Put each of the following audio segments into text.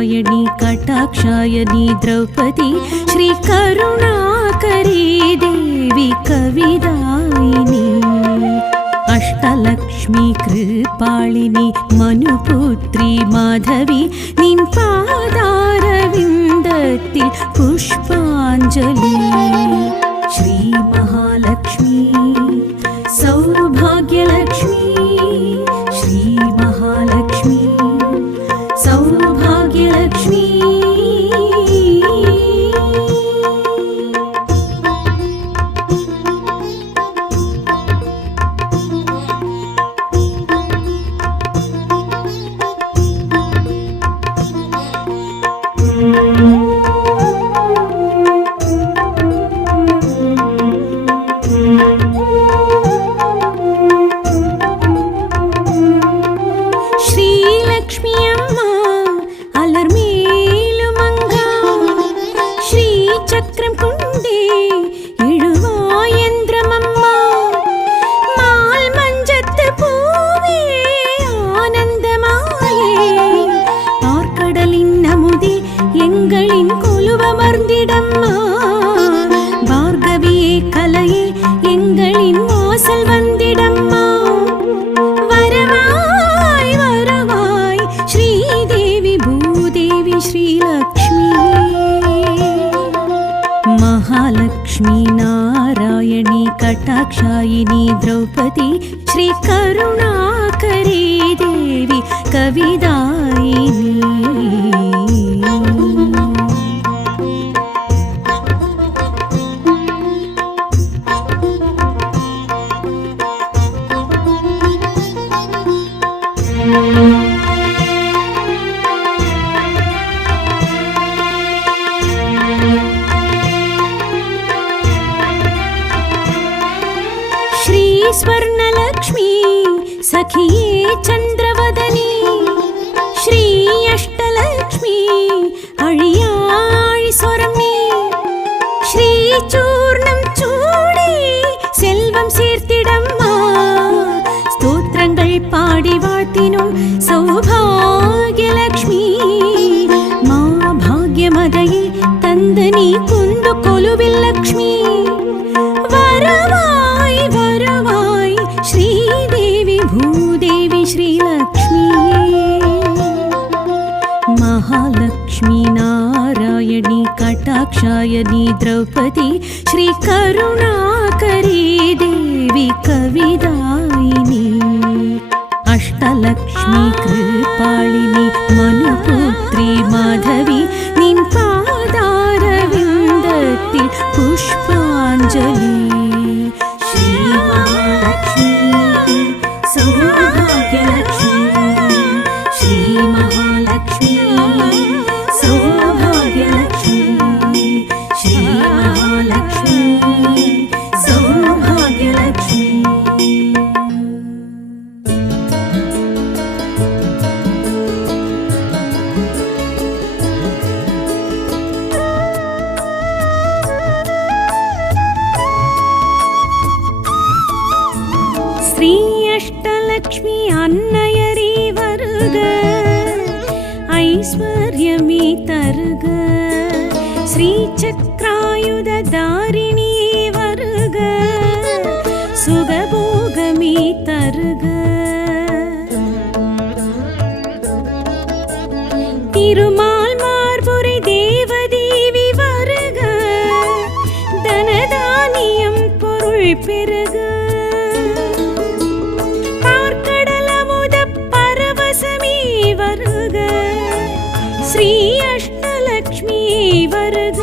नारायणी कटाक्षायनी द्रौपदी श्रीकरुणाकरी देवी कविदायिनी अष्टलक्ष्मी कृपालिनी मनुपुत्री माधवी निन् पादारविन्दत्तिल पुष्पाञ्जलि श्री महालक्ष्मी सौभाग्यलक्ष्मी श्री महालक्ष्मी सौभाग्यलक्ष्मी महालक्ष्मी नारायणी कटाक्षायिनी द्रौपदी श्रीकरुणाकरी देवी कविदायिनी स्वर्णलक्ष्मी सखिये चंद्रवदनी श्री अष्टलक्ष्मी अळियाळि स्वरमे श्री चूर्णं चूडी सेल्वम சேர்த்திடம்மா ஸ்தோத்திரங்கள் பாடி வாழ்த்தினோம் சௌபாகியலக்ஷ்மி மா பாக்யமதையே தந்து நீ குந்து கொலுவில் லக்ஷ்மி महालक्ष्मी नारायणी कटाक्षायनी द्रौपदी श्रीकरुणाकरी देवी कविदायिनी अष्टलक्ष्मी कृपालिनी मनुपुत्री माधवी निन् पादारविन्दत्तिल पुष्पाञ्जलि श्री महालक्ष्मी सौभाग्यलक्ष्मी श्री महालक्ष्मी सौभाग्यलक्ष्मी श्री महालक्ष्मी सौभाग्यलक्ष्मी श्री अष्टलक्ष्मी अन्नयरी वरुग ऐश्वर्यमी तरुग श्रीचक्रायुधधारिणी वरुग सुगभोगमी तरुग तिरुमाल मार्बुरी देवदेवी वरुग धनधानियम பொருள் பெருக श्री अष्टलक्ष्मी वरद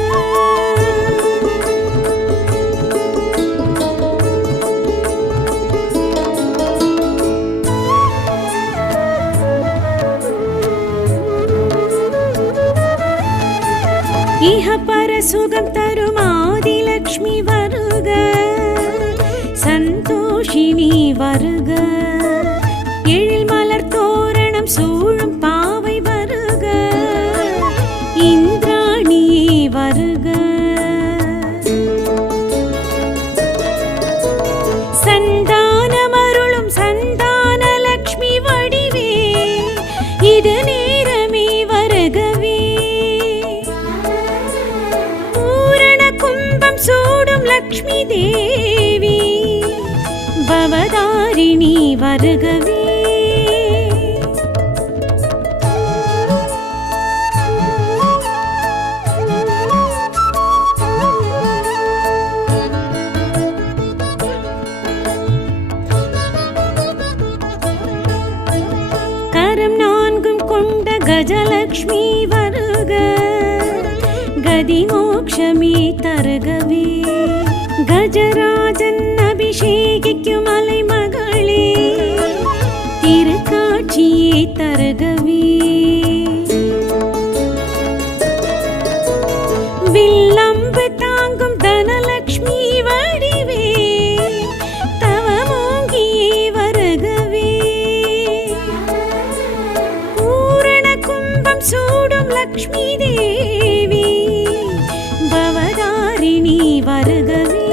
इह पर सुगम तरुम आदिलक्ष्मी वरुग संतोषिनी वरुग एழில் மலர் தோரணம் சூழும் பாவை வருக இந்திராணியே வருக சந்தானமருளும் சந்தான லக்ஷ்மி வடிவே இது நேரமே வருகவே லக்ஷ்மி தேவி பவதாரிணி வருகவே. கரம் நான்கும் கொண்ட கஜலக்ஷ்மி வருக, கதி மோக்ஷமே தருகவே. கஜராஜன் அபிஷேகிக்கும் மலை மகளே, திருக்காட்சியே தருகவே. வில்லம்பு தாங்கும் தனலக்ஷ்மி வடிவே, தவமோங்கியே வருகவே. பூரண கும்பம் சூடும் லக்ஷ்மி தேவி பவதாரிணி வருகவே.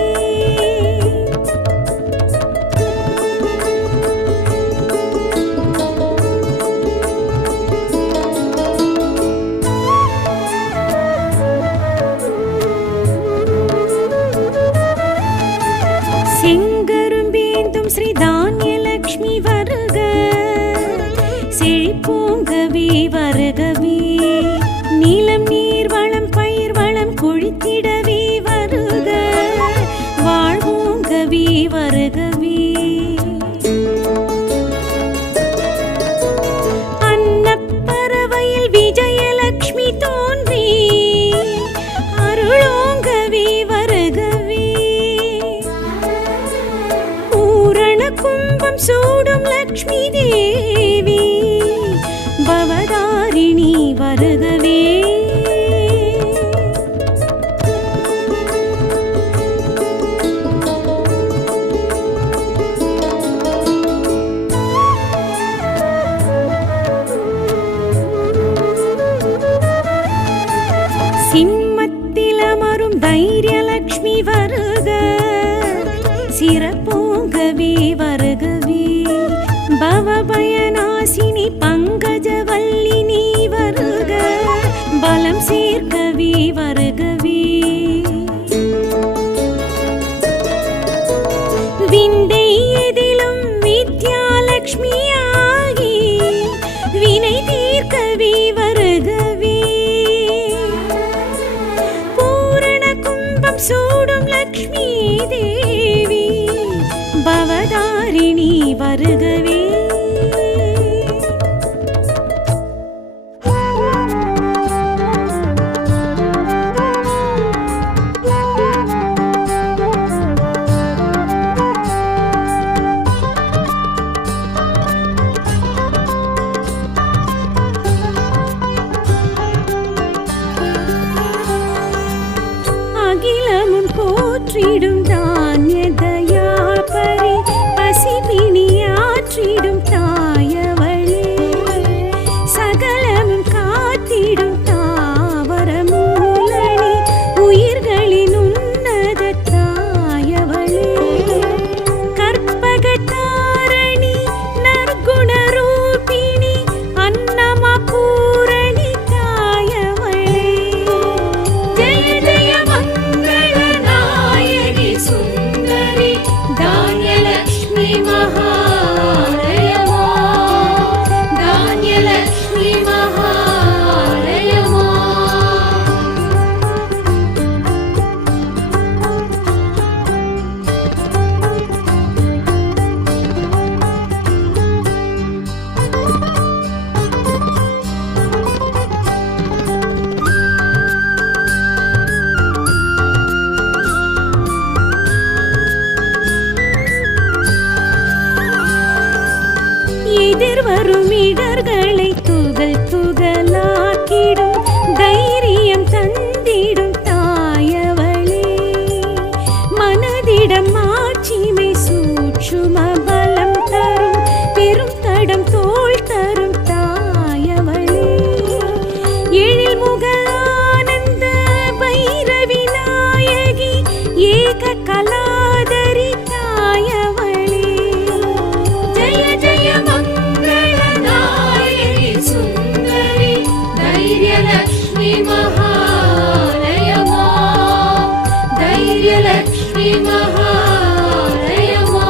செங்கரும்பேந்தும் ஸ்ரீ தானியலக்ஷ்மி வருக, செழிப்போங்கவே வருகவே. நிலம் நீர் வளம் பயிர் வளம் கொழித்திடவே வருக, வாழ்வோங்கவே வருகவே. அன்னப்பறவையில் விஜயலக்ஷ்மி தோன்றி அருளோங்கவே வருகவே. பூரண கும்பம் சூடும் லக்ஷ்மி தேவி பவதாரிணி வருகவே. சிம்மத்தில் அமரும் தைரியலக்ஷ்மி வருக, சிறப்போங்கவே வருகவே. பவபயநாசினி பங்கஜவல்லினி வருக, பலம் சேர்க்கவே வருகவே. விந்தை எதிலும் வித்யாலக்ஷ்மி ஆகி வினை தீர்க்கவே வருகவே. பூரண கும்பம் சூடும் லக்ஷ்மி தேவி பவதாரிணி வருகவே. அகிலமும் போற்றிடும் தானிய தயாபரி, பசிபிணியாற்றிடும் தாயவளே. சகலமும் காத்திடும் தாவர மூலனி, உயிர்களின் உன்னத தாயவளே. கற்பகதாரணி நற்குண ரூபிணி, அன்னமா பூரணி தாயவளே. ஜெய ஜெய மங்கள நாயகி சுந்தரி தானியலக்ஷ்மி மகாலயமா, தானியலக்ஷ்மி மகாலயமா. எதிர்வரும் இடர்களை துகள் துகளாக்கிடும் தைரியம் தந்திடும் தாயவளே. மனதிடம் மாட்சிமை சூட்சும பலம் தரும் பெரும் தடம் தோள் தரும் தாயவளே. எழில் முக ஆனந்த பைரவி நாயகி, ஏக கலாதரி தாயவளே. ஜெய ஜெய மங்கள நாயகி சுந்தரி தைரியலக்ஷ்மி மகாலயமா, தைரியலக்ஷ்மி தனலட்சுமி மகாலயமா.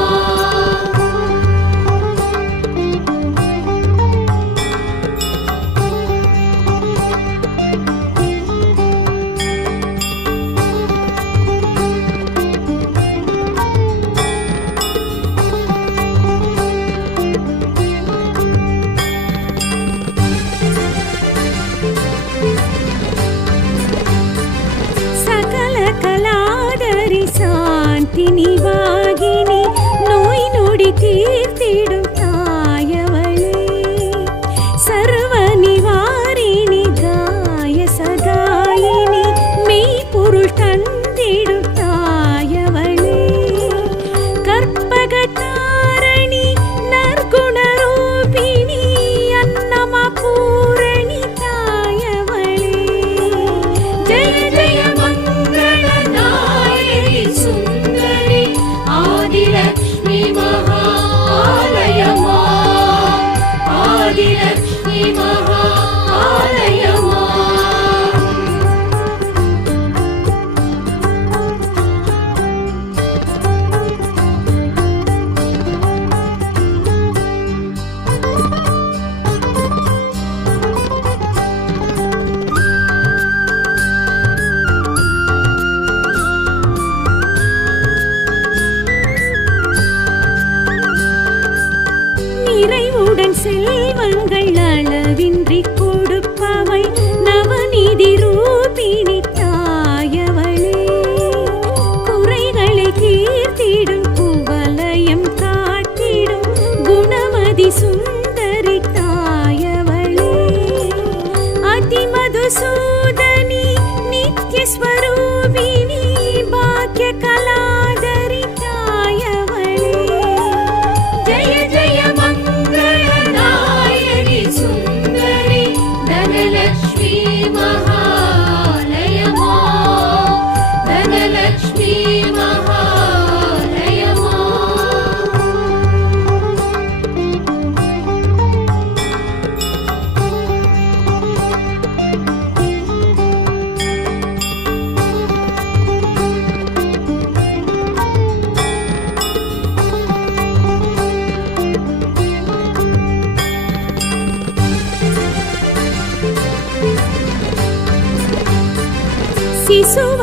கலாதரி சாந்தினி வாகினி நோய் நொடி தீர்த்திடும் தாயவளே. சர்வ நிவாரிணி காய சகாயினி மெய்ப்பொருள் தந்திடும் தாயவளே. கற்பகதாரணி நற்குணரூபிணி அன்னமா பூரணி தாயவளே. ஜெய ஜெய ஆதிலக்ஷ்மி மகாலயமா. ஆதிலக்ஷ்மி மகாலயமா. நிறைவுடன் செல்வங்கள் அளவின்றி கொடுப்பவள் நவநீதி ரூபிணி தாயவளே. குறைகளை தீர்த்திடும் குவலயம் காட்டிடும் குணமதி சுந்தரி தாயவளே. அதிமதுசூதனி நித்யஸ்வரூபிணி பாக்ய கலாதரி தாயவளே. ஜெய ஜெய சுந்தரி தனலட்சுமி மகாலயமா. தனலட்சுமி மகாலயமா.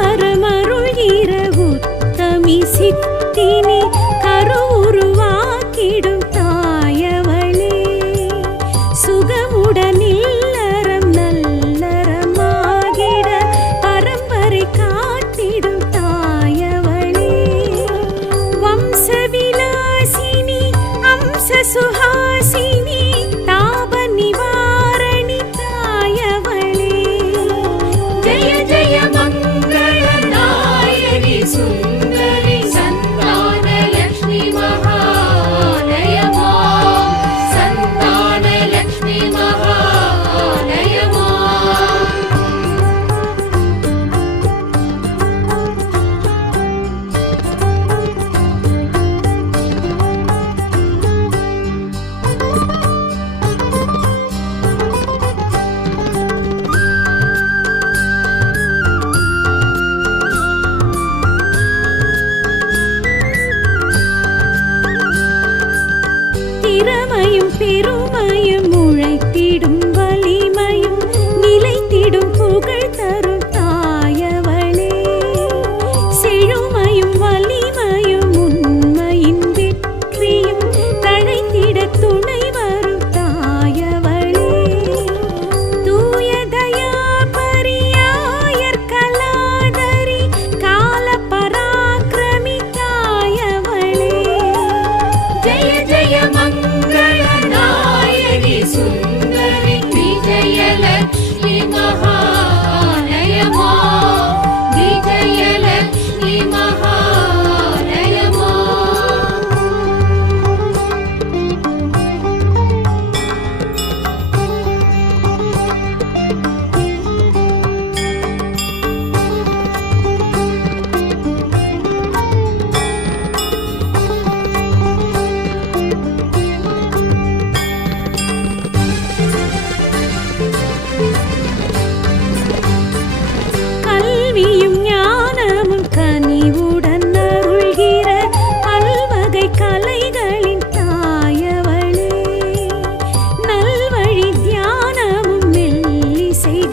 சிசுவரமருள்கிற உத்தமி சித்தினி கருவுருவாக்கிடும் தாயவளே. சுகமுடன் இல்லறம் நல்லறமாகிட பரம்பரை காத்திடும் தாயவளே. வம்சவிலாசினி அம்ச சுஹாசினி தாப நிவாரணி தாயவளே. ஜெய ஜெய சுந்தரி சந்தானலக்ஷ்மி மகாலயமா.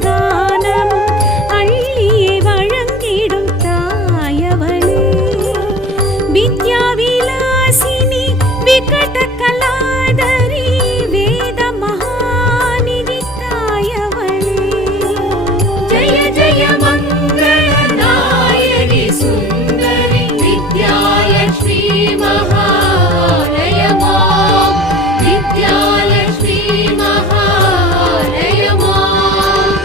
வரதானமும் அள்ளியே வழங்கிடும் தாயவளே. வித்யாவிலாசினி விகட கலாதரி வேத மகாநிதி தாயவளே. ஜய ஜய மங்களநாயகி சுந்தரி வித்யாலக்ஷ்மி மகாலய மாம், வித்யாலக்ஷ்மி மகாலய மாம்.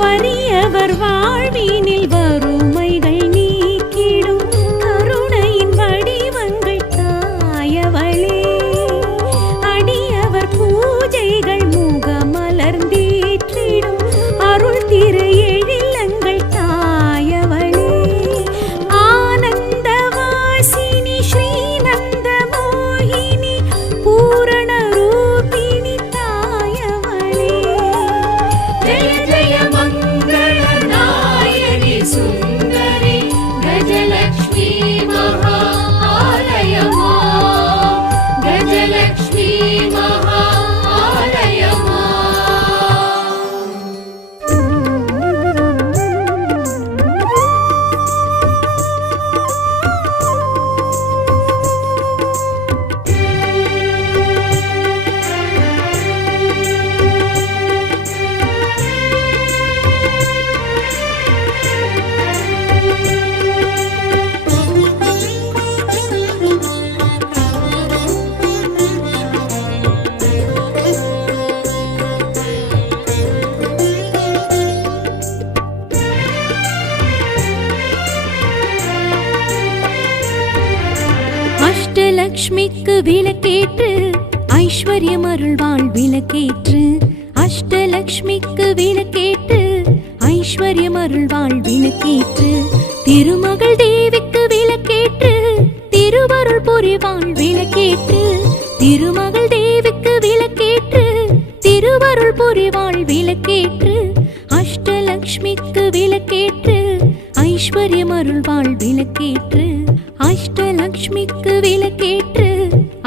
வறியவர் வாழ்வினில் வறுமைகள் நீக்கிடும் கருணையின் வடிவங்கள் தாயவளே. அடியவர் பூஜைகள் முகமலர்ந்தேற்றிடும் அருள் திரு எழிலங்கள் தாயவளே. ஆனந்தவாசினி ஸ்ரீநந்த மோகினி பூரண ரூபிணி தாயவளே. ஜய ஜய மங்களநாயகி சுந்தரி கஜலக்ஷ்மி மகாலய மாம், கஜலக்ஷ்மி மகாலய மாம். அஷ்டலக்ஷ்மிக்கு விளக்கேற்று ஐஸ்வர்யம் அருள்வாள் விளக்கேற்று. அஷ்டலக்ஷ்மிக்கு விளக்கேற்று ஐஸ்வர்யம் அருள்வாள் விளக்கேற்று. திருமகள் தேவிக்கு விளக்கேற்று திருவருள் புரிவாள் விளக்கேற்று. திருமகள் தேவிக்கு விளக்கேற்று திருவருள் புரிவாள் விளக்கேற்று. அஷ்டலக்ஷ்மிக்கு விளக்கேற்று ஐஸ்வர்யம் அருள்வாள் விளக்கேற்று. அஷ்டலக்ஷ்மிக்கு விளக்கேற்று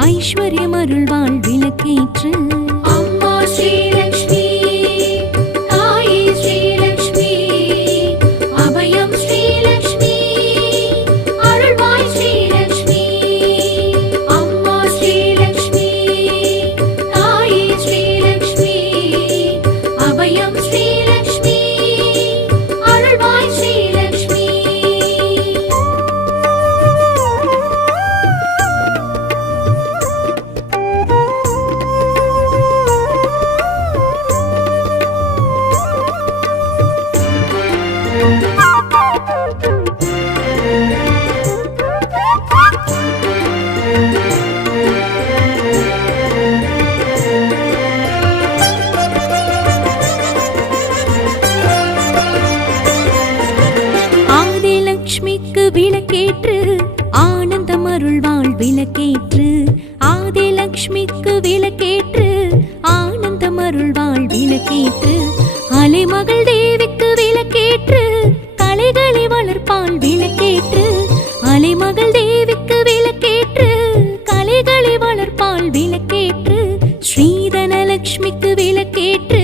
ஐஸ்வர்யம் அருள்வாள் விளக்கேற்று. அம்மா ஸ்ரீலக்ஷ்மி, தாயே ஸ்ரீலக்ஷ்மி, அபயம் ஸ்ரீலக்ஷ்மி, அருள்வாய் ஸ்ரீலக்ஷ்மி. அம்மா ஸ்ரீலக்ஷ்மி, தாயே ஸ்ரீலக்ஷ்மி, அபயம் ஸ்ரீலக்ஷ்மி, அருள்வாய் ஸ்ரீலக்ஷ்மி. ஆதிலக்ஷ்மிக்கு விளக்கேற்று ஆனந்தம் அருள்வாள் விளக்கேற்று. ஆதிலக்ஷ்மிக்கு விளக்கேற்று ஆனந்தம் அருள்வாள் விளக்கேற்று. அலைமகள் தேவிக்கு விளக்கேற்று கலைகளை வளர்ப்பாள் விளக்கேற்று. அலைமகள் தேவிக்கு விளக்கேற்று கலைகளை வளர்ப்பாள் விளக்கேற்று. ஸ்ரீதனலக்ஷ்மிக்கு விளக்கேற்று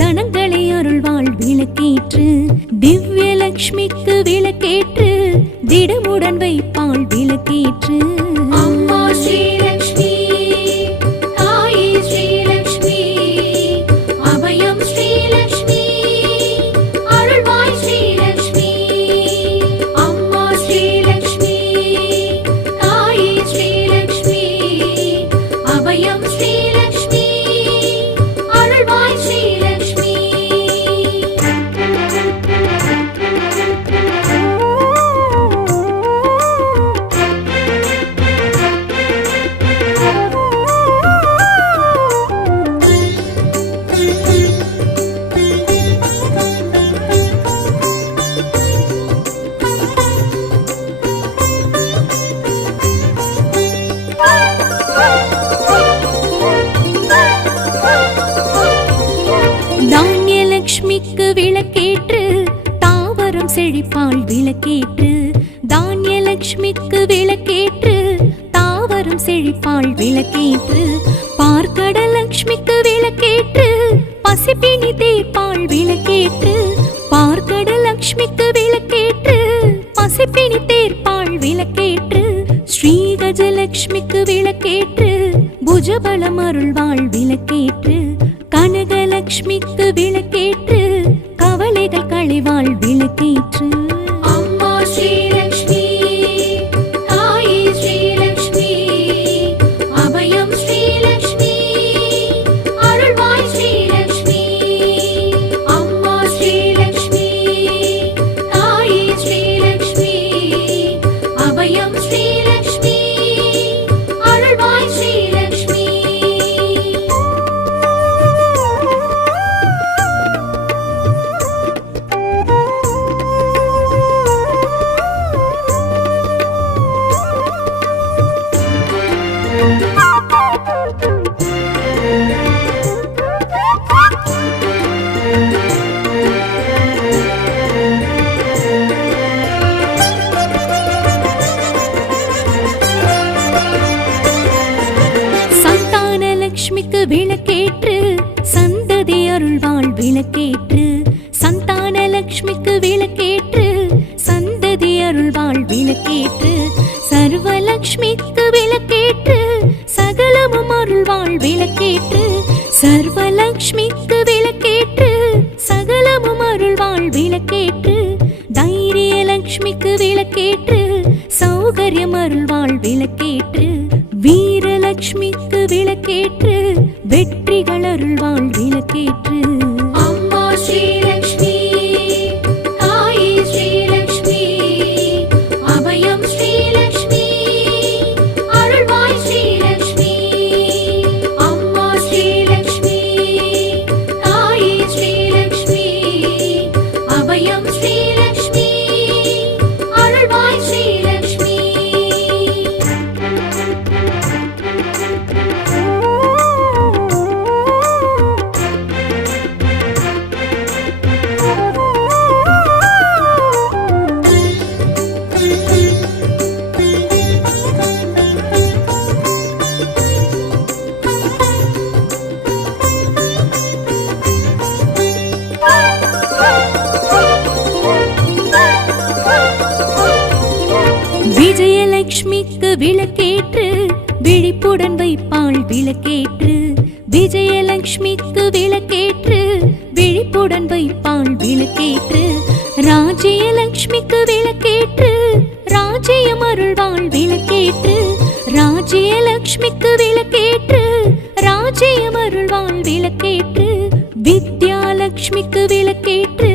தனங்களை அருள்வாள் விளக்கேற்று. திவ்யலக்ஷ்மிக்கு விளக்கேற்று திடமுடன் வைப்பாள் விளக்கேற்று. அம்மா ஸ்ரீலக்ஷ்மி, தாயே ஸ்ரீலக்ஷ்மி, அபயம் ஸ்ரீலக்ஷ்மி, விளக்கேற்று தானியலட்சுமிக்கு விளக்கேற்று தாவரம் செழிப்பாள் விளக்கேற்று பார்க்கடலட்சுமிக்கு விளக்கேற்று பசிப்பினி தீர்ப்பாள் விளக்கேற்று பார்க்கடலட்சுமிக்கு விளக்கேற்று பசிப்பினி தீர்ப்பாள் விளக்கேற்று ஸ்ரீகஜலட்சுமிக்கு விளக்கேற்று புஜபலம் அருள்வாள் விளக்கேற்று கனகலட்சுமிக்கு விளக்கேற்று கவலைகள் களைவாள் விளக்கேற்று அம்மா ஸ்ரீலக்ஷ்மி தாயே ஸ்ரீலக்ஷ்மி அபயம் ஸ்ரீலக்ஷ்மி அருள்வாய் ஸ்ரீலக்ஷ்மி அம்மா ஸ்ரீலக்ஷ்மி தாயே ஸ்ரீலக்ஷ்மி அபயம் ஸ்ரீலக்ஷ்மி அருள்வாய் ஸ்ரீலக்ஷ்மி சந்தானலட்சுமிக்கு விளக்கேற்று சந்ததி அருள்வாள் விளக்கேற்று சந்தானலட்சுமிக்கு விளக்கேற்று சந்ததி அருள்வாள் விளக்கேற்று சர்வலட்சுமிக்கு விளக்கேற்று சகலமும் அருள்வாள் விளக்கேற்று சர்வலட்சுமிக்கு விளக்கேற்று சகலமும் அருள்வாள் விளக்கேற்று தைரியலட்சுமிக்கு விளக்கேற்று சௌகரியம் அருள்வாள் விளக்கேற்று வீரலட்சுமிக்கு விளக்கேற்று வெற்றிகள் அருள்வாள் விளக்கேற்று அம்மா ஸ்ரீலக்ஷ்மி தாயே ஸ்ரீலக்ஷ்மி அபயம் ஸ்ரீலக்ஷ்மி அருள்வாய் ஸ்ரீலக்ஷ்மி அம்மா ஸ்ரீலக்ஷ்மி தாயே ஸ்ரீலக்ஷ்மி அபயம் ஸ்ரீலக்ஷ்மி அருள்வாய் ஸ்ரீலக்ஷ்மி விஜயலட்சுமிக்கு விளக்கேற்று விழிப்புடன் வைப்பாள் விளக்கேற்று விஜயலட்சுமிக்கு விளக்கேற்று விழிப்புடன் வைப்பாள் விளக்கேற்று ராஜ்யலட்சுமிக்கு விளக்கேற்று ராஜ்யம் அருள்வாள் விளக்கேற்று ராஜ்யலட்சுமிக்கு விளக்கேற்று ராஜ்யம் அருள்வாள் விளக்கேற்று வித்யாலட்சுமிக்கு விளக்கேற்று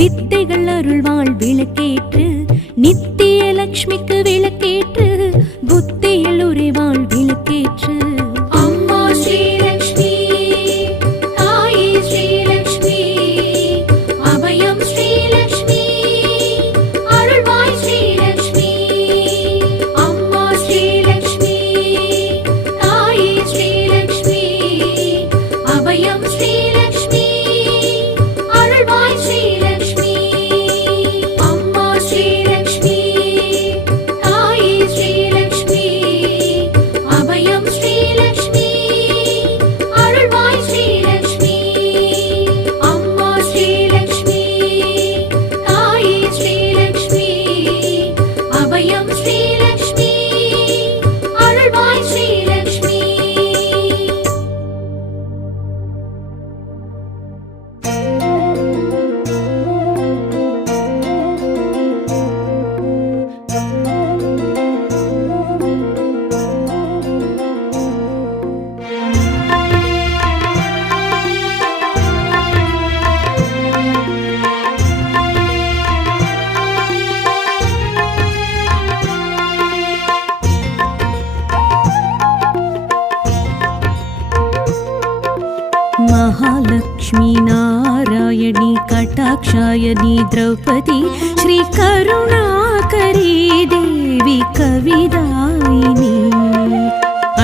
வித்தைகள் அருள்வாள் விளக்கேற்று நித்தியலட்சுமிக்கு விளக்கேற்று புத்தியில் உறைவாள் விளக்கேற்று அம்மா ஸ்ரீலக்ஷ்மி தாயே ஸ்ரீலக்ஷ்மி அபயம் ஸ்ரீலக்ஷ்மி அருள்வாய் ஸ்ரீலக்ஷ்மி அம்மா ஸ்ரீலக்ஷ்மி தாயே ஸ்ரீலக்ஷ்மி அபயம் ஸ்ரீலக்ஷ்மி அருள்வாய் ஸ்ரீலக்ஷ்மி அம்மா ஸ்ரீலக்ஷ்மி தாயே ஸ்ரீலக்ஷ்மி அபயம் ஸ்ரீலக்ஷ்மி அருள்வாய் ஸ்ரீலக்ஷ்மி அம்மா ஸ்ரீலக்ஷ்மி தாயே ஸ்ரீலக்ஷ்மி அபயம் ஸ்ரீலக்ஷ்மி அருள்வாய் ஸ்ரீலக்ஷ்மி महालक्ष्मी नारायणी कटाक्षायणी द्रौपदी श्री करुणाकरी देवी कविदायिनी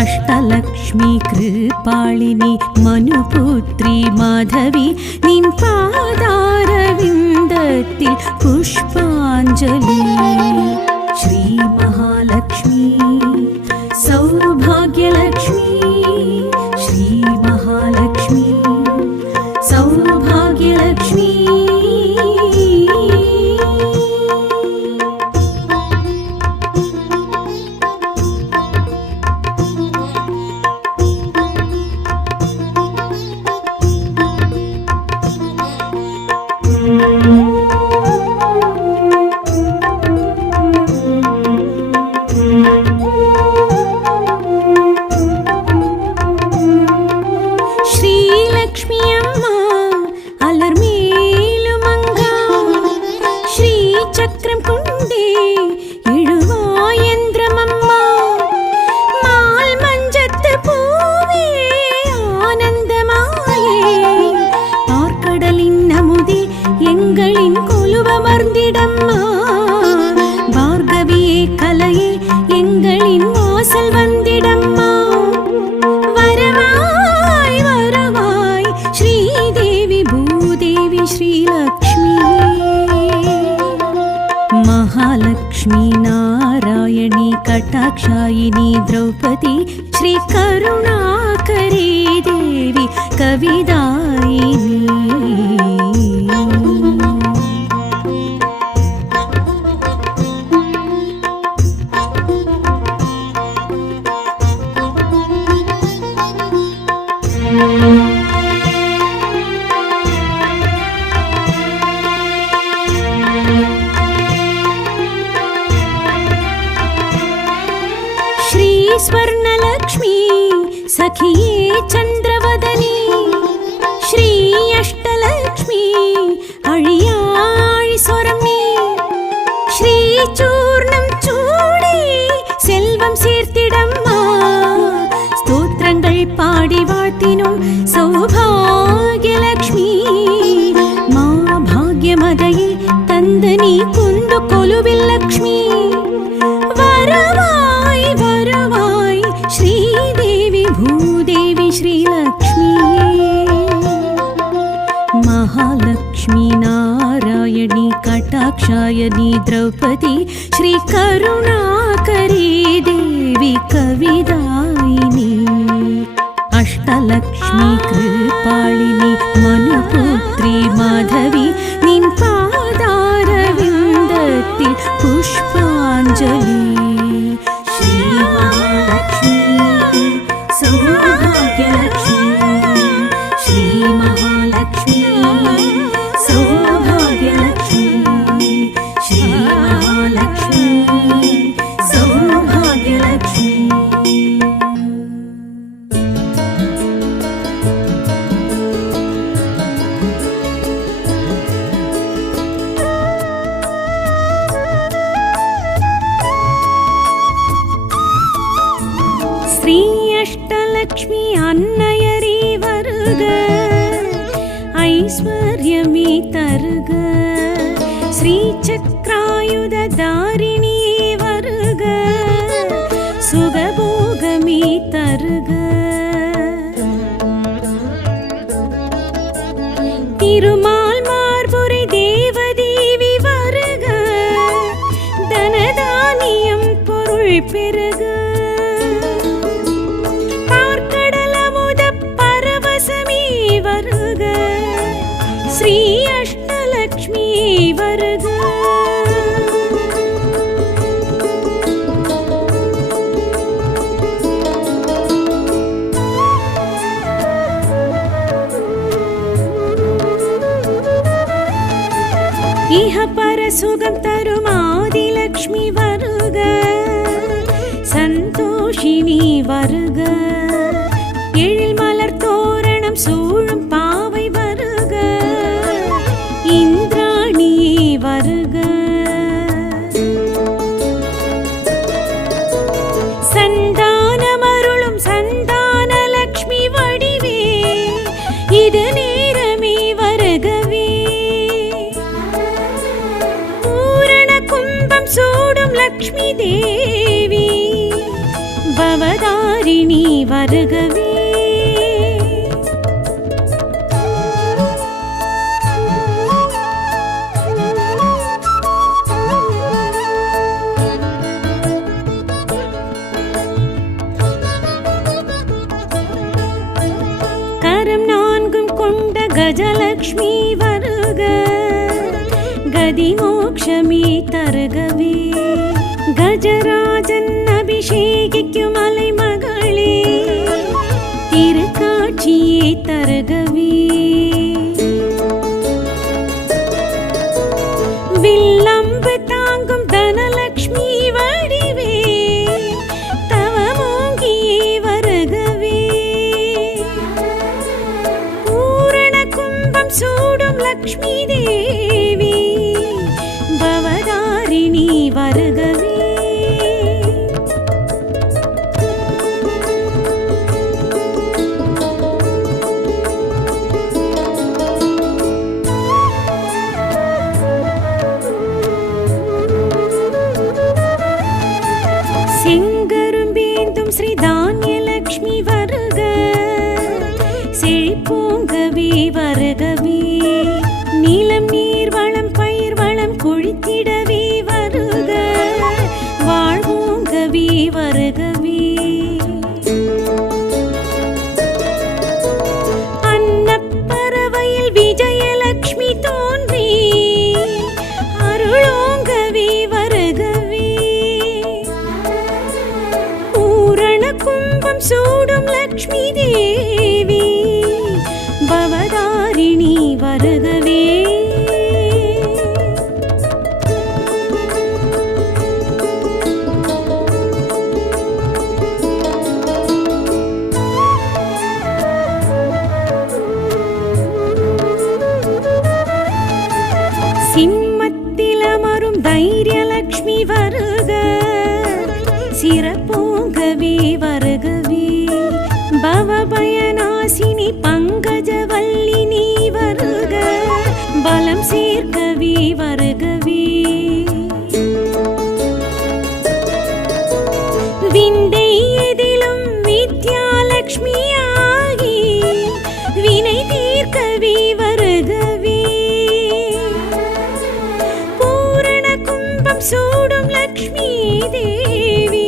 अष्टलक्ष्मी कृपालिनी मनुपुत्री माधवी निन् पादारविन्दत्तिल पुष्पाञ्जलि श्री महालक्ष्मी सौभाग्यलक्ष्मी श्री महालक्ष्मी सौभाग्यलक्ष्मी महालक्ष्मी नारायणी कटाक्षायिनी द्रौपदी श्री करुणाकरी देवी कविदायिनी स्वर्णलक्ष्मी सखिये चन्द्रवदनी श्री अष्टलक्ष्मी अळियाळि स्वरम्ये श्री चूर्णं चूडि सेल्वं சேர்த்திடம்மா ஸ்தோத்திரங்கள் பாடி வாழ்த்தினோம் சௌபாகியலக்ஷ்மி மா பாக்யமதையே தந்தனி கொண்டு கொலுவில் லக்ஷ்மி வரவாய் வரவாய் श्रीदेवी भूदेवी श्रीलक्ष्मी महालक्ष्मी नारायणी कटाक्षायनी द्रौपदी श्री करुणाकरी देवी कविदायिनी अष्टलक्ष्मी कृपालिनी मनुपुत्री माधवी निन् पादारविन्दत्तिल पुष्पाञ्जलि श्री महालक्ष्मी सौभाग्यलक्ष्मी श्री महालक्ष्मी सौभाग्यलक्ष्मी श्री महालक्ष्मी सौभाग्यलक्ष्मी श्री अष्टलक्ष्मी अन्नयरी वर्ग ऐश्वर्यमी तर्ग श्री चक्रायुध दारिणी वर्ग सुगभोगमी तर्ग तिरुमाल मार्बुरी देवदेवी वर्ग धनदानियम பொருள் பெருக श्री अष्टलक्ष्मी वर्ग इह पर सुगम तरुम आदिलक्ष्मी वर्ग संतोषिनी वर्ग एழில் மலர் தோரணம் சூழும் பாவை வருக இந்திராணியே வருக சந்தானமருளும் சந்தானலக்ஷ்மி வடிவே இது நேரமே வருகவே பூரண கும்பம் சூடும் லக்ஷ்மி தேவி பவதாரிணி வருகவே. கரம் நான்கும் கொண்ட கஜலக்ஷ்மி வருக, கதி மோக்ஷமே தருகவே. கஜராஜன் அபிஷேகிக்கும் மலைமகளே, திருக்காட்சியே தருகவே. வில்லம்பு தாங்கும் தனலக்ஷ்மி வடிவே, தவமோங்கியே வருகவே. பூரண கும்பம் சூடும் லக்ஷ்மி தேவி, பவதாரிணி வருகவே. செங்கரும்பேந்தும் ஸ்ரீ தானியலக்ஷ்மி வருக, செழிப்போங்கவே வருகவே. நீலம் நீர் வளம் பயிர் வளம் கொழித்திடவே வருக, வாழ்வோங்கவே வருகவே. அன்னப்பறவையில் விஜயலக்ஷ்மி தோன்றி, அருளோங்கவே வருகவே. பூரண கும்பம் சூடும் லக்ஷ்மி தேவி, பவதாரிணி வருகவே. சிம்மத்திலமரும் தைரியலக்ஷ்மி வருக, சிறப்போங்கவே வருகவே. பவபயநாசினி பங்கஜவல்லி நீ வருக, பலம் சேர்க்கவே வருகவே. விந்தை எதிலும் வித்யாலக்ஷ்மியாகி, வினை தீர்க்கவே வருகவே. பூரண கும்பம் சூடும் லக்ஷ்மி தேவி,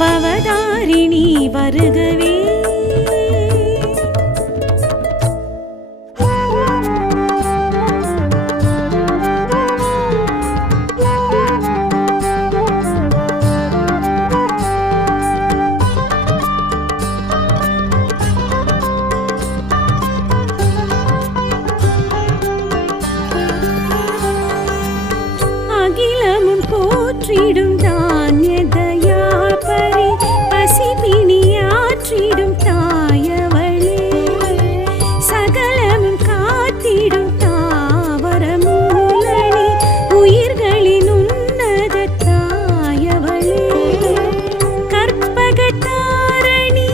பவதாரிணி வருகவே. அகிலமும் போற்றிடும் தானிய தயாபரி, பசிபிணியாற்றிடும் தாயவளே. சகலமும் காத்திடும் தாவர மூலனி, உயிர்களின் உன்னத தாயவளே. கற்பகதாரணி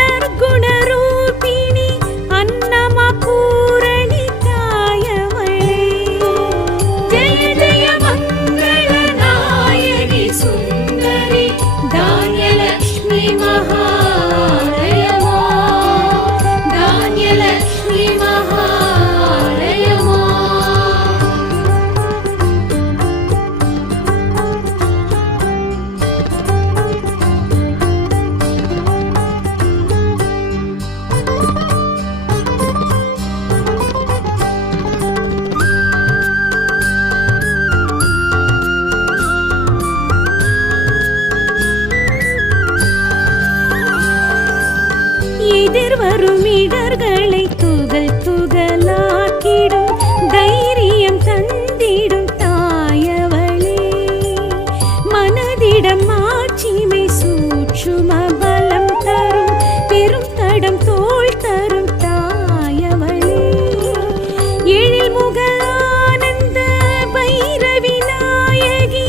நற்குண ரூபிணி, அன்னமா பூரணி தாயவளே. ஜெய ஜெய மங்கள நாயகி சுந்தரி, தானியலக்ஷ்மி மகாலயமா, தானியலக்ஷ்மி மகாலயமா. எதிர்வரும் இடர்களை துகள் துகளாக்கிடும் தைரியம் தந்திடும் தாயவளே. மனதிடம் மாட்சிமை சூட்சும பலம் தரும், பெரும் தடம் தோள் தரும் தாயவளே. எழில் முக ஆனந்த பைரவி நாயகி,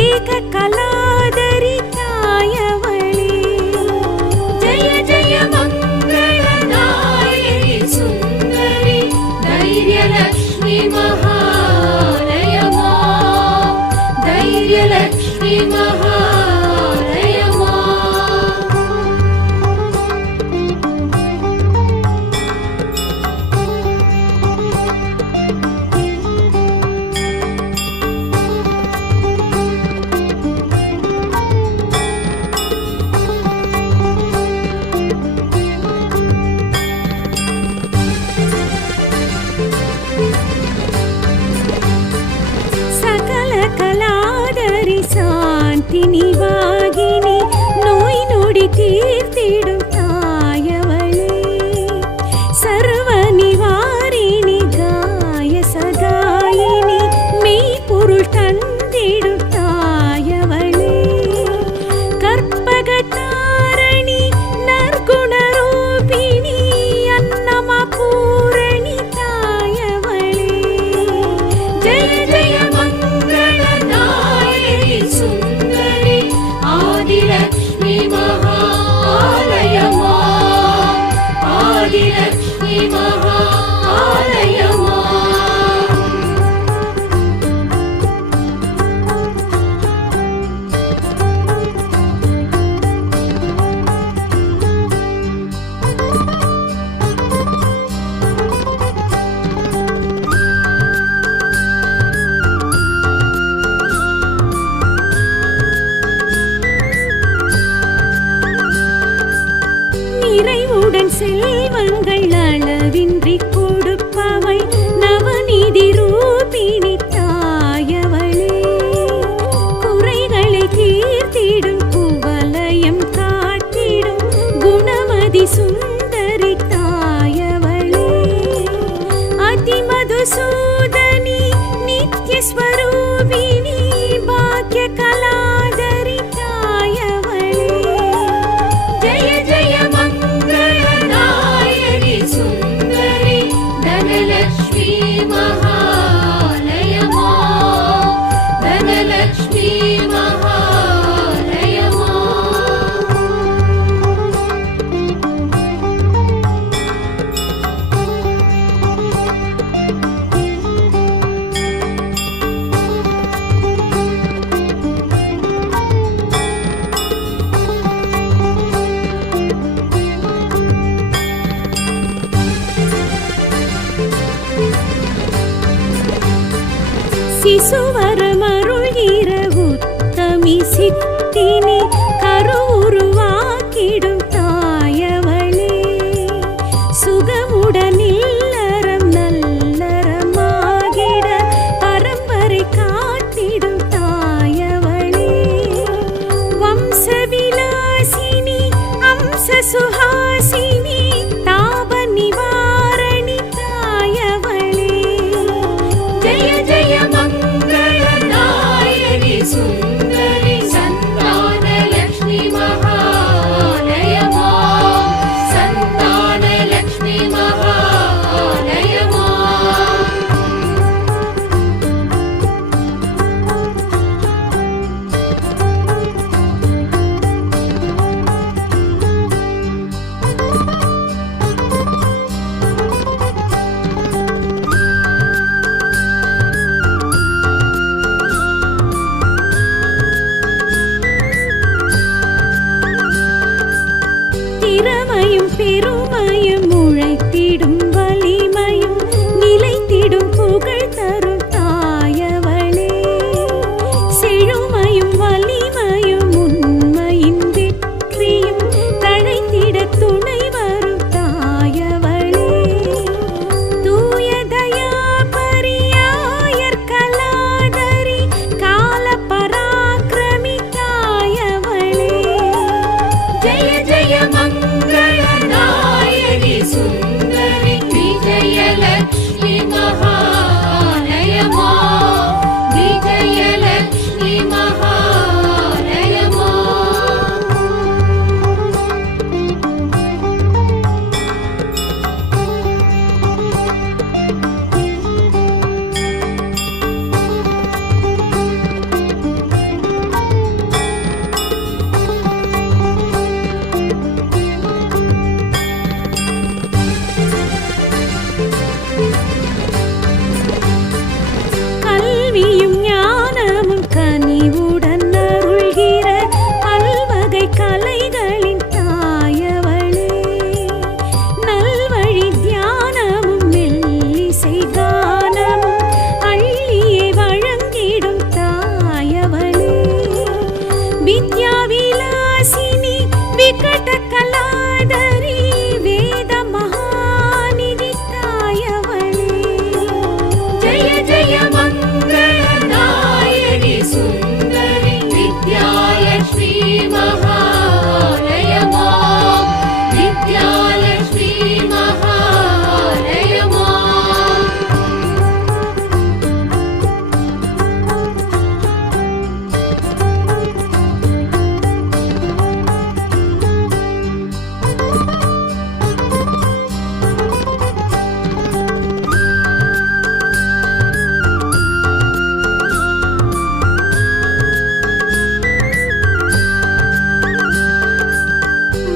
ஏக கலாதரி தாயவளே. ஜெய ஜெய மங்கள நாயகி சுந்தரி, ஆதிலக்ஷ்மி மகாலயமா ஆதிலக்ஷ்மி மகாலயமா நிறைவுடன் செல்வங்கள் அளவின்றி கொடுப்பவள் நவநீதி ரூபிணி தாயவளே குறைகளை தீர்த்திடும் குவலயம் காட்டிடும் குணமதி சுந்தரி தாயவளே அதிமதுசூதனி நித்யஸ்வரூபிணி பாக்ய கலாதரி தாயவளே ஜய ஜய மங்களநாயகி சுந்தரி தனலக்ஷ்மி மகாலயமா தனலக்ஷ்மி மகாலயமா சிசுவரமருள்கிற உத்தமி சித்தினி கருவுருவாக்கிடும் தாயவளே சுகமுடன் இல்லறம் நல்லறமாகிட பரம்பரை காத்திடும் தாயவளே வம்சவிலாசினி அம்ச சுஹாசினி தாப நிவாரணி தாயவளே ஜய ஜய மங்களநாயகி சுந்தரி சந்தானலக்ஷ்மி மகாலயமா சந்தானலக்ஷ்மி மகாலயமா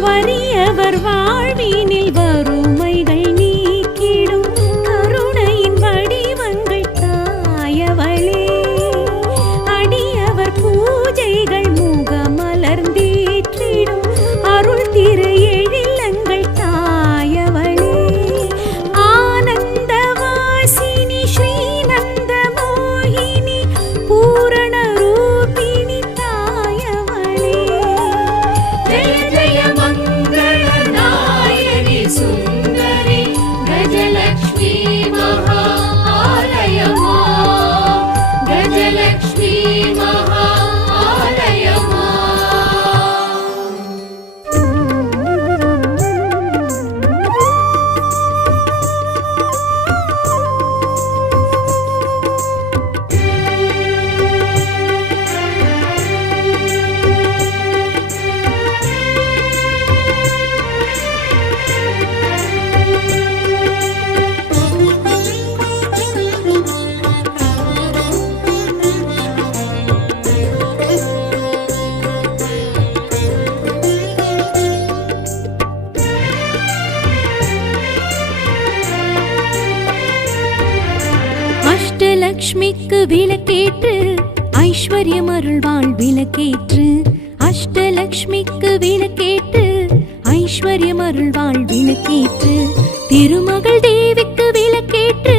வறியவர் வாழ்வினில் வறுமைகள் நீக்கிடும் கருணையின் வடிவங்கள் தாயவளே. அடியவர் பூஜைகள் முகமலர்ந்தேற்றிடும் அருள் திரு எழிலங்கள் தாயவளே. ஆனந்தவாசினி ஸ்ரீநந்த மோகினி பூரண ரூபிணி தாயவளே. ஜய ஜய மங்கள நாயகி சுந்தரி கஜலக்ஷ்மி மகா ஆலயமா கஜலக்ஷ்மி மகா ஆலயமா. அஷ்டலக்ஷ்மிக்கு விளக்கேற்று ஐஸ்வர்யம் அருள்வாள் விளக்கேற்று. அஷ்டலக்ஷ்மிக்கு விளக்கேற்று ஐஸ்வர்யம் அருள்வாள் விளக்கேற்று. திருமகள் தேவிக்கு விளக்கேற்று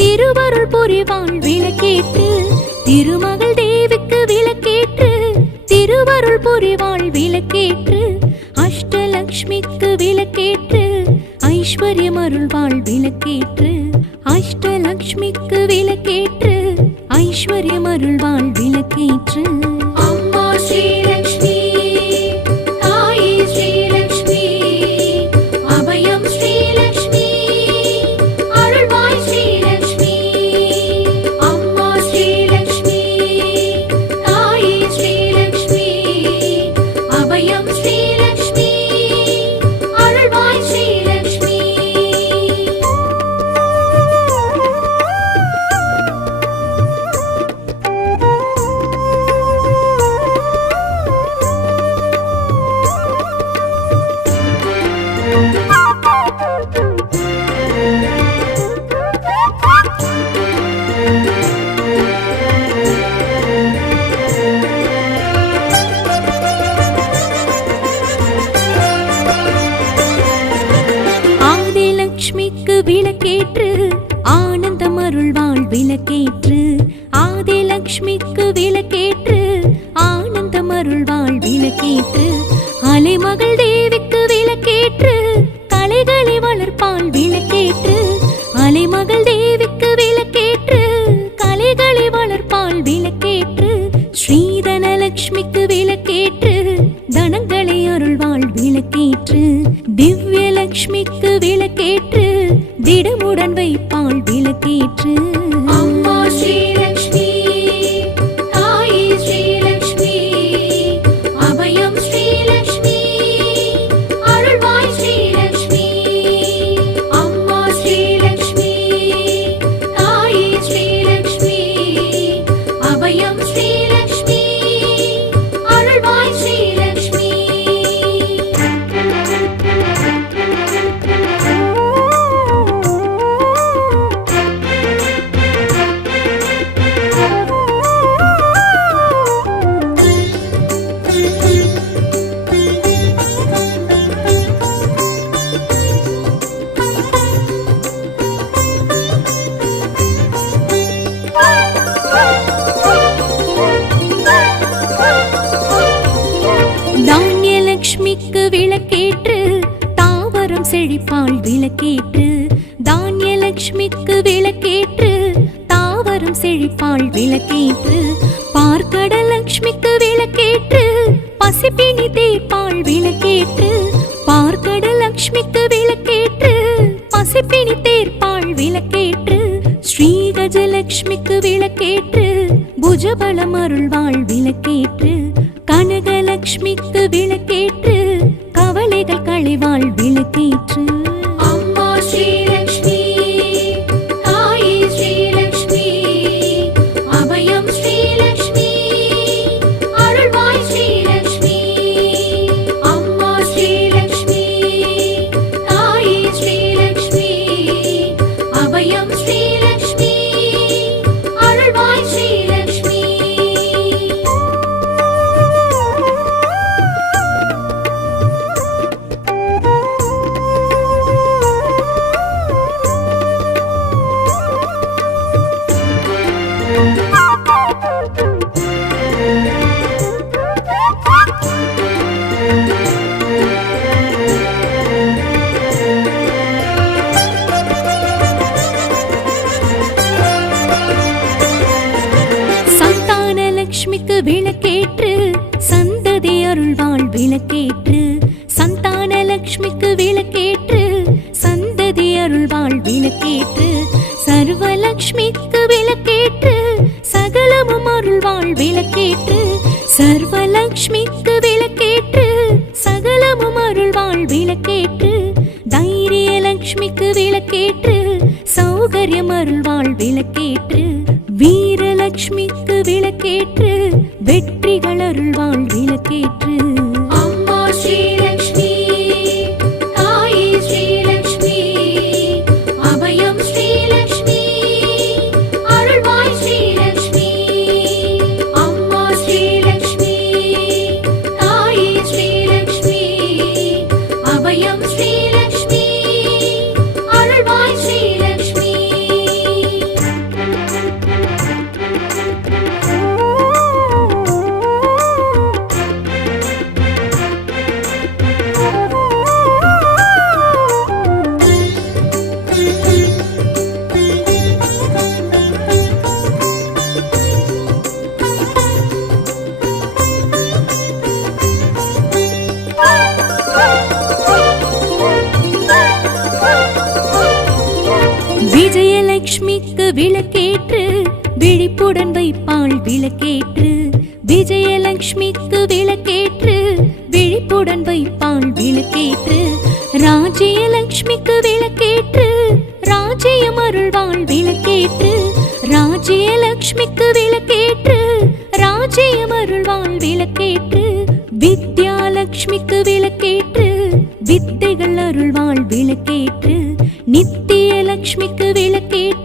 திருவருள் புரிவாள் விளக்கேற்று. திருமகள் தேவிக்கு விளக்கேற்று திருவருள் புரிவாள் விளக்கேற்று. அஷ்டலக்ஷ்மிக்கு விளக்கேற்று ஐஸ்வர்யம் அருள்வாள் விளக்கேற்று. அஷ்டலக்ஷ்மிக்கு விளக்கேற்று ஐஸ்வர்யம் அருள்வாள் விளக்கேற்று. அம்மா ஸ்ரீலக்ஷ்மி தாயே ஸ்ரீலக்ஷ்மி அபயம் ஸ்ரீலக்ஷ்மி அருள்வாய் ஸ்ரீலக்ஷ்மி. அம்மா ஸ்ரீலக்ஷ்மி தாயே ஸ்ரீலக்ஷ்மி அபயம் ஸ்ரீலக்ஷ்மி அருள்வாய் ஸ்ரீலக்ஷ்மி. ஆதிலக்ஷ்மிக்கு விளக்கேற்று ஆனந்தம் அருள்வாள் விளக்கேற்று. ஆதிலக்ஷ்மிக்கு விளக்கேற்று ஆனந்தம் அருள்வாள் விளக்கேற்று. அலைமகள் தேவிக்கு விளக்கேற்று கலைகளை வளர்ப்பாள் விளக்கேற்று. அலைமகள் தேவிக்கு விளக்கேற்று கலைகளை வளர்ப்பாள் விளக்கேற்று. ஸ்ரீதனலக்ஷ்மிக்கு விளக்கேற்று தனங்களை அருள்வாள் விளக்கேற்று. திவ்யலக்ஷ்மிக்கு விளக்கேற்று திடமுடன் வைப்பாள் விளக்கேற்று. அம்மா ஸ்ரீலக்ஷ்மி தாயே ஸ்ரீலக்ஷ்மி அபயம் ஸ்ரீலக்ஷ்மி அருள்வாய் ஸ்ரீலக்ஷ்மி. அம்மா ஸ்ரீலக்ஷ்மி தாயே ஸ்ரீலக்ஷ்மி அபயம் ஸ்ரீலக்ஷ்மி அருள்வாய் ஸ்ரீலக்ஷ்மி. தானியலக்ஷ்மிக்கு விளக்கேற்று தாவரம் செழிப்பாள் விளக்கேற்று. தானியலக்ஷ்மிக்கு விளக்கேற்று தாவரம் செழிப்பாள் விளக்கேற்று. பார்க்கடலக்ஷ்மிக்கு விளக்கேற்று பசிப்பினி தீர்ப்பாள் விளக்கேற்று. பார்க்கடலக்ஷ்மிக்கு விளக்கேற்று பசிப்பினி தீர்ப்பாள் விளக்கேற்று. ஸ்ரீகஜலக்ஷ்மிக்கு விளக்கேற்று புஜபலம் அருள்வாள் விளக்கேற்று. கனகலக்ஷ்மிக்கு விளக்கேற்று கவலைகள் களைவாள் விளக்கேற்று. அம்மா ஸ்ரீலக்ஷ்மி தாயே ஸ்ரீலக்ஷ்மி அபயம் ஸ்ரீலக்ஷ்மி அருள்வாய் ஸ்ரீலக்ஷ்மி. அம்மா ஸ்ரீலக்ஷ்மி விளக்கேற்று சந்தான லக்ஷ்மிக்கு விளக்கேற்று சந்ததி அருள்வாள் விளக்கேற்று சர்வலக்ஷ்மிக்கு விளக்கேற்று சகலமும் அருள்வாள் விளக்கேற்று சர்வலக்ஷ்மிக்கு விளக்கேற்று சகலமும் அருள்வாள் விளக்கேற்று தைரிய லக்ஷ்மிக்கு விளக்கேற்று சௌகரியம் அருள்வாள் விளக்கேற்று வீரலக்ஷ்மிக்கு விளக்கேற்று வெற்றிகள் அருள்வாள் விளக்கேற்று அம்மா ஸ்ரீலக்ஷ்மி தாயே ஸ்ரீலக்ஷ்மி அபயம் ஸ்ரீலக்ஷ்மி அருள்வாய் ஸ்ரீலக்ஷ்மி அம்மா ஸ்ரீலக்ஷ்மி தாயே ஸ்ரீலக்ஷ்மி அபயம் ஸ்ரீலக்ஷ்மி அருள்வாய் ஸ்ரீலக்ஷ்மி விஜயலக்ஷ்மிக்கு விளக்கேற்று விழிப்புடன் வைப்பாள் விளக்கேற்று விஜயலக்ஷ்மிக்கு விளக்கேற்று விழிப்புடன் வைப்பாள் விளக்கேற்று ராஜ்யலக்ஷ்மிக்கு விளக்கேற்று ராஜ்யம் அருள்வாள் விளக்கேற்று ராஜ்யலக்ஷ்மிக்கு விளக்கேற்று ராஜ்யம் அருள்வாள் விளக்கேற்று வித்யாலக்ஷ்மிக்கு விளக்கேற்று வித்தைகள் அருள்வாள் விளக்கேற்று நித்திய லக்ஷ்மிக்கு விளக்கேற்று